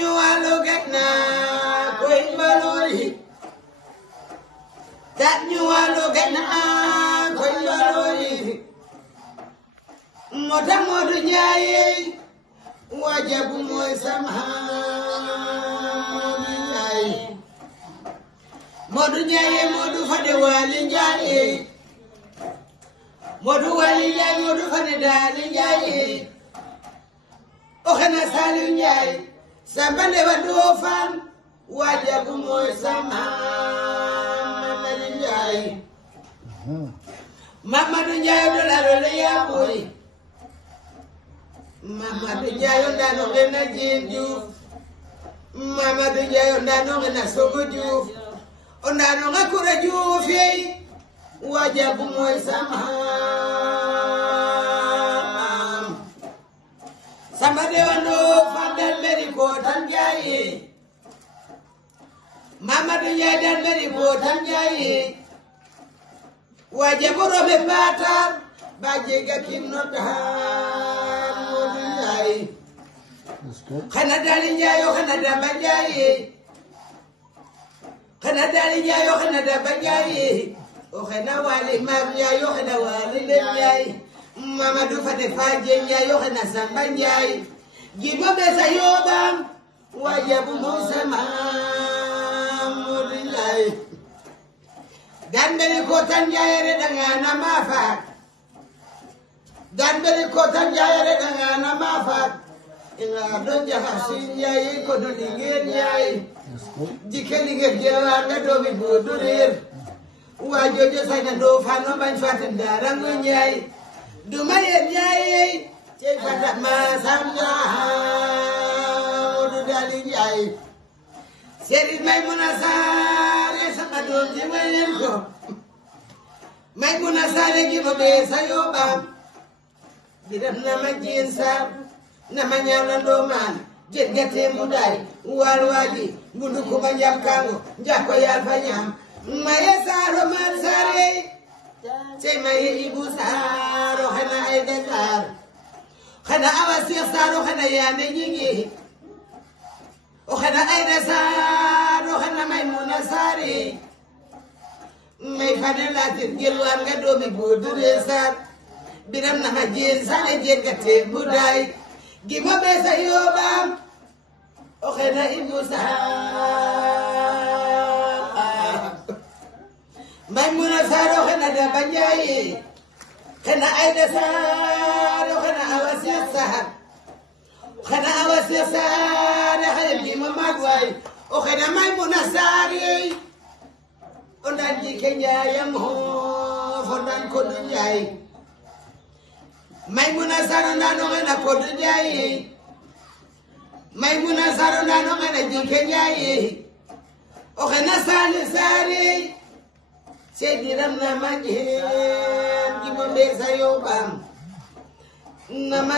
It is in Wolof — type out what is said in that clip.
ñu wàllu gek na koy mbalori dat ñu wàllu gek na koy mbalori moo tax Modou Ndiaye wajabu mooy sama Modou Ndiaye Modou Fade Wali Ndiaye Modou Wali Ndiaye Modou Fade Dali Ndiaye oxena Saliou Ndiaye Samba Ndewa Dofan wajabu mooy sama Mamadou Ndiaye Mamadou Ndiaye dolaro le yaboy Mamadou Ndiaye ndano ngena Jim Diouf Mamadou Ndiaye ndano ngena Sogo Diouf ondano ngakura Diouf yey wajabu mooy sama Samba Ndewa Dofan dal meri ko tan Ndiaye Mamadou Ndiaye dal meri ko tan Ndiaye wajabu robe patar bajega kimno tan Modou Ndiaye xana Dali Ndiaye xana Daba Ndiaye xana Dali Ndiaye xana Daba Ndiaye xana Wali Mar Ndiaye xana Wali Le Ndiaye Mamadou Fate Fadje Ndiaye xana Samba Ndiaye gibo besa yobam wajabu musama Modou Ndiaye Danbeli ko tan Ndiaye danga na mafak Danbeli ko tan Ndiaye danga na mafak inga do jahasi Ndiaye ko do liggéey Ndiaye jike liggéey jewa nga do bi bodu rir wa jojo sayna do fano bañ fat darangu Ndiaye duma ye Ndiaye cey fata ma sam Modou Dali Ndiaye Serigne Maimouna Sarr sama doom ji may leen ko Maimouna Sarr gi ma bee sa yóbbaam di def na ma jiin Sarr na ma ñaaw la ndoomaan jët gatee mu daay waal waaji mbundu ko ma njam kango njak ko yaal fa ñaam maye Sarr man Sarr yey cey maye Ibu Sarr o xena ay Dakar xena Awa Seex Sarr o xena yaande ñingi o xena Ayda Sarr o xena Maimouna Sarr may fane latir gelwaan nga doomi Boodure Sarr biram na ma jeen sane jeen ga teen bu daay gi ma beesa yoobaam o xena Ibu Sarr Maimouna Sarr o xena Daba Ndiaye xena Ayda Sarr o xena Awa Seex Sarr xena Awa Seex Sarr xaya bi ma maag waay o xena Maimouna Sarr yey o ndan jike Njaayam fo ndan Kodu Njaay Maimouna Sarr o ndan o xena Kodu Njaay Maimouna Sarr o ndan o xena jike Njaay o xena Sali Sarr seydiram na ma jeen gi mo beesa yobam na ma